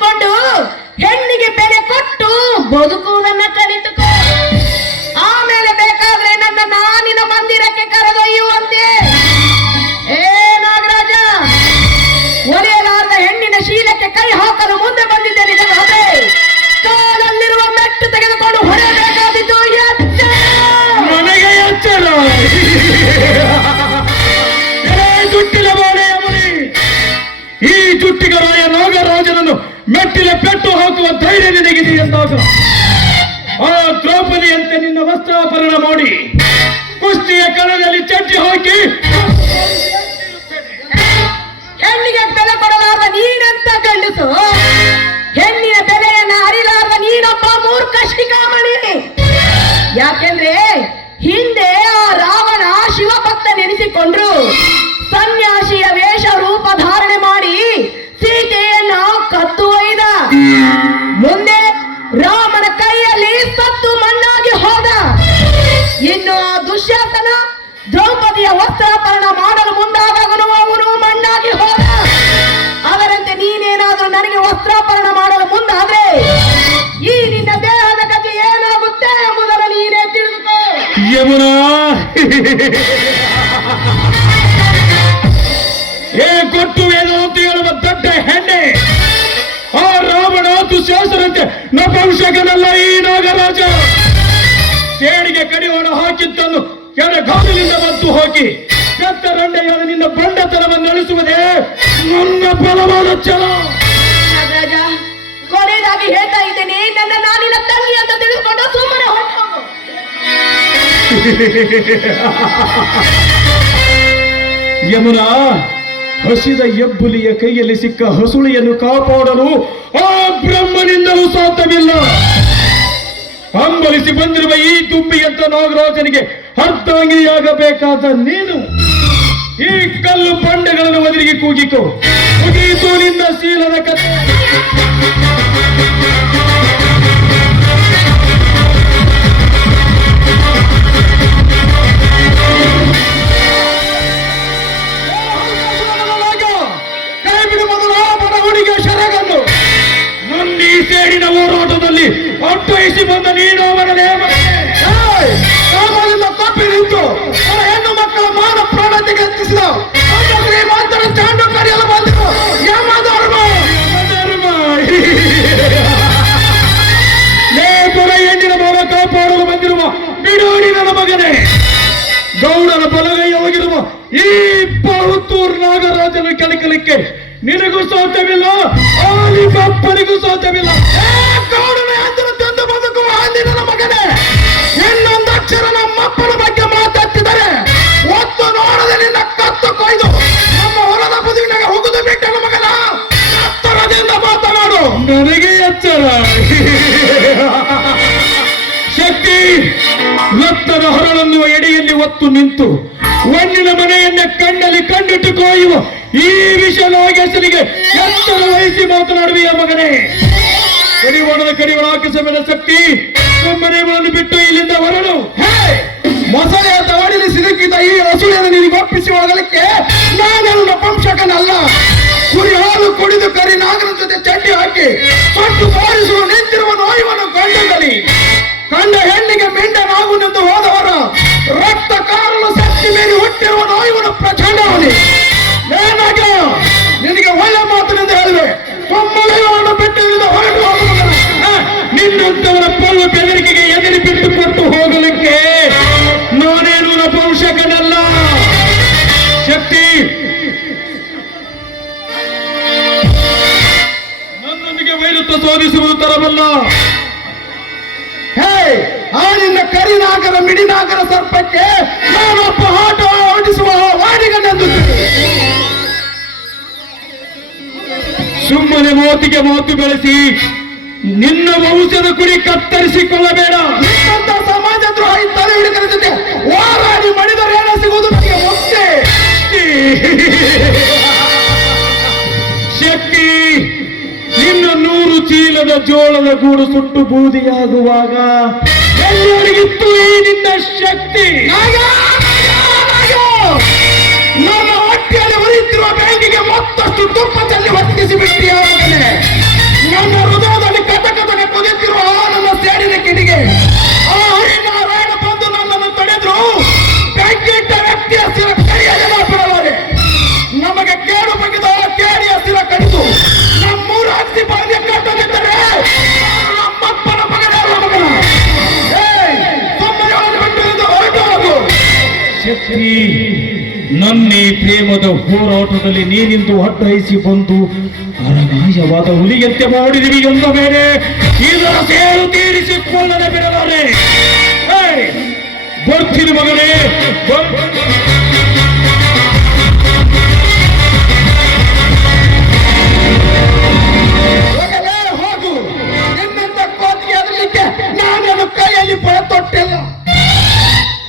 ತಿಳಿದುಕೊಂಡು ವಸ್ತ್ರಾಪರಣ ಮಾಡಿ ಕುಸ್ತಿಯ ಕಣದಲ್ಲಿ ಚಡ್ಡಿ ಹಾಕಿ ಹೆಣ್ಣಿಗೆ ಬೆಲೆ ಕೊಡಲಾರ್ದ ನೀನಂತ ಗಂಡಸು? ಹೆಣ್ಣಿನ ಬೆಲೆಯನ್ನ ಅರಿಲಾರ್ದ ನೀನೊಬ್ಬ ಮೂರ್ಖ ಶಿಖಾಮಣಿ? ಯಾಕೆಂದ್ರೆ ಹಿಂದೆ ಆ ರಾವಣ ವಸ್ತ್ರಾಪರಣ ಮಾಡಲು ಮುಂದಾದಾಗಲೂ ಅವನು ಮಣ್ಣಾಗಿ ಹೋದ. ಅದರಂತೆ ನೀನೇನಾದರೂ ನನಗೆ ವಸ್ತ್ರಾಪರಣ ಮಾಡಲು ಮುಂದಾದ್ರೆ ಈ ನಿನ್ನ ದೇಹದ ಕಥೆ ಏನಾಗುತ್ತೆ ಎಂಬುದರ ನೀನೇ ತಿಳಿದುಕೋ. ಯಮುನಾ! ಏ ಕೊಟ್ಟು ವೇದ ಅಂತ ಹೇಳುವ ದೊಡ್ಡ ಹೆಣ್ಣೆ, ಆ ರಾವಣ ದುಶ್ಯಾಸನಂತೆ ನಪಂಸಕನಲ್ಲ ಈ ನಾಗರಾಜ. ಸೇಡಿಗೆ ಕಡಿವಾಣ ಹಾಕಿದ್ದನ್ನು ಕೆಳಗಾಲಿನಿಂದ ಬಂತು ಕೆಟ್ಟ ರಂಡೆಯಾದ ನಿನ್ನ ಬಂಡತನವನ್ನು ನಡೆಸುವುದೇ ನನ್ನ ಬಲವಾದ ಛಲ. ನಾಗರಾಜ ಕೊನೆಯದಾಗಿ ಹೇಳ್ತಾ ಇದ್ದೇನೆ. ನನ್ನ ನಾನಿನ ತಂಗಿ ಅಂತ ತಿಳಿದುಕೊಂಡು ಸುಮ್ಮನೆ ಹೊರಟು ಯಮುನಾ ಹಸಿದ ಎಬ್ಬುಲಿಯ ಕೈಯಲ್ಲಿ ಸಿಕ್ಕ ಹಸುಳಿಯನ್ನು ಕಾಪಾಡಲು ಆ ಬ್ರಹ್ಮನಿಂದಲೂ ಸಾಧ್ಯವಿಲ್ಲ. ಹಂಬಲಿಸಿ ಬಂದಿರುವ ಈ ದುಂಬಿಯಂತ ನಾಗರಾಜನಿಗೆ ಅರ್ಧಾಂಗಿಯಾಗಬೇಕಾದ ನೀನು ಈ ಕಲ್ಲು ಬಂಡೆಗಳನ್ನು ಒದಗಿ ಕೂಗಿತು ಮುಗಿಯಿತು ನಿನ್ನ ಶೀಲದ ಕಥೆ. ಸೇಡಿನ ಹೋರಾಟದಲ್ಲಿ ಅಟ್ಟಯಿಸಿ ಬಂದ ನೀನು ಅವರನೇ ಕಾಮದಿಂದ ಪ್ರಾಣ ತೆಗೆತ್ತಿಸಿದ ಮಾತ್ರ ಚಾಂಡು ಯಮಧರ್ಮ ಯಮಧರ್ಮ ಲೇಪುರ ಹೆಣ್ಣಿನ ಮಗ ಕಾಪಾಡಲು ಬಂದಿರುವ ಬಿಡೋಡಿ ನನ್ನ ಮಗನೇ. ಗೌಡನ ಬಲಗೈಯ ಹೋಗಿರುವ ಈ ಬಹುತ್ತೂರು ನಾಗರಾಜನ ಕೆಳಕಲಿಕ್ಕೆ ನಿನಗೂ ಸಾಧ್ಯವಿಲ್ಲ ಆಲಿಗಪ್ಪನಿಗೂ ಸಾಧ್ಯವಿಲ್ಲ. ಗೌಡನ ಹೆಂಡನ ತಂದು ಬದುಕುವ ಅಂದಿನ ಮಗನೇ. ಇನ್ನೊಂದು ಅಕ್ಷರ ನಮ್ಮಪ್ಪನ ಹೊರಳನ್ನು ಎಡೆಯಲ್ಲಿ ಒತ್ತು ನಿಂತು ಮಣ್ಣಿನ ಮನೆಯನ್ನ ಕಣ್ಣಲ್ಲಿ ಕಂಡಿಟ್ಟು ಕೊಯ್ಯುವ ಈ ವಿಷಯ ಹೆಸರಿಗೆ ಎತ್ತರ ವಹಿಸಿ ಮಾತನಾಡುವೆಯ ಮಗನೇ. ಕಡಿವಾಣದ ಕಡಿವಾಣ ಹಾಕಿಸಬೇಡ ಶಕ್ತಿ ಮನೆ ಇವನನ್ನು ಬಿಟ್ಟು ಇಲ್ಲಿಂದ ಹೊರಳು ಮೊಸಳೆಯ ತವಾಡಿಲಿ ಸಿಲುಕಿದ ಈ ಹಸುಳೆಯನ್ನು ನಿನಗೆ ಒಪ್ಪಿಸಿ ಹೋಗಲಿಕ್ಕೆ ನಾನು ನಪಂಶಕನಲ್ಲ ಕುರಿ ಹಾಲು ಕುಡಿದು ಕರಿ ನಾಗರ ಜೊತೆ ಚಡ್ಡಿ ಹಾಕಿ ಶೋಧಿಸುವುದು ತರಬಲ್ಲ ಹೇ ಆ ನಾಗರ ಕರಿನಾಗರ, ಮಿಡಿನಾಗರ ಸರ್ಪಕ್ಕೆ ನಾನೊಬ್ಬ ಆಟ ಆಡಿಸುವ ವಾಡಿಗನೆಂದು ಸುಮ್ಮನೆ ಮೋತಿಗೆ ಮೋತು ಬೆಳೆಸಿ, ನಿನ್ನ ವಂಶದ ಕುರಿ ಕತ್ತರಿಸಿಕೊಳ್ಳಬೇಡ. ಚೀಲದ ಜೋಳದ ಗೂಡು ಸುಟ್ಟು ಬೂದಿಯಾಗುವಾಗ ಎಲ್ಲರಿಗಿತ್ತು ಈ ನಿನ್ನ ಶಕ್ತಿ. ನಮ್ಮ ಹೊಟ್ಟೆಯಲ್ಲಿ ಉರಿಯುತ್ತಿರುವ ಬೆಂಕಿಗೆ ಮತ್ತಷ್ಟು ಶ್ರೀ ನನ್ನೇ ಪ್ರೇಮದ ಹೋರಾಟದಲ್ಲಿ ನೀನಿಂದು ಅಡ್ಡಯಿಸಿ ಬಂದು ಅನಗಾಯವಾದ ಹುಲಿಯಂತೆ ಮಾಡಿದಿರಿ ಎಂದ ಮೇಲೆ ಇದರ ಸೇರು ತೀರಿಸಿಕೊಳ್ಳದೆ ಬಿಡಲಾರೆ. ಬರ್ತೀನಿ ಮಗನೇ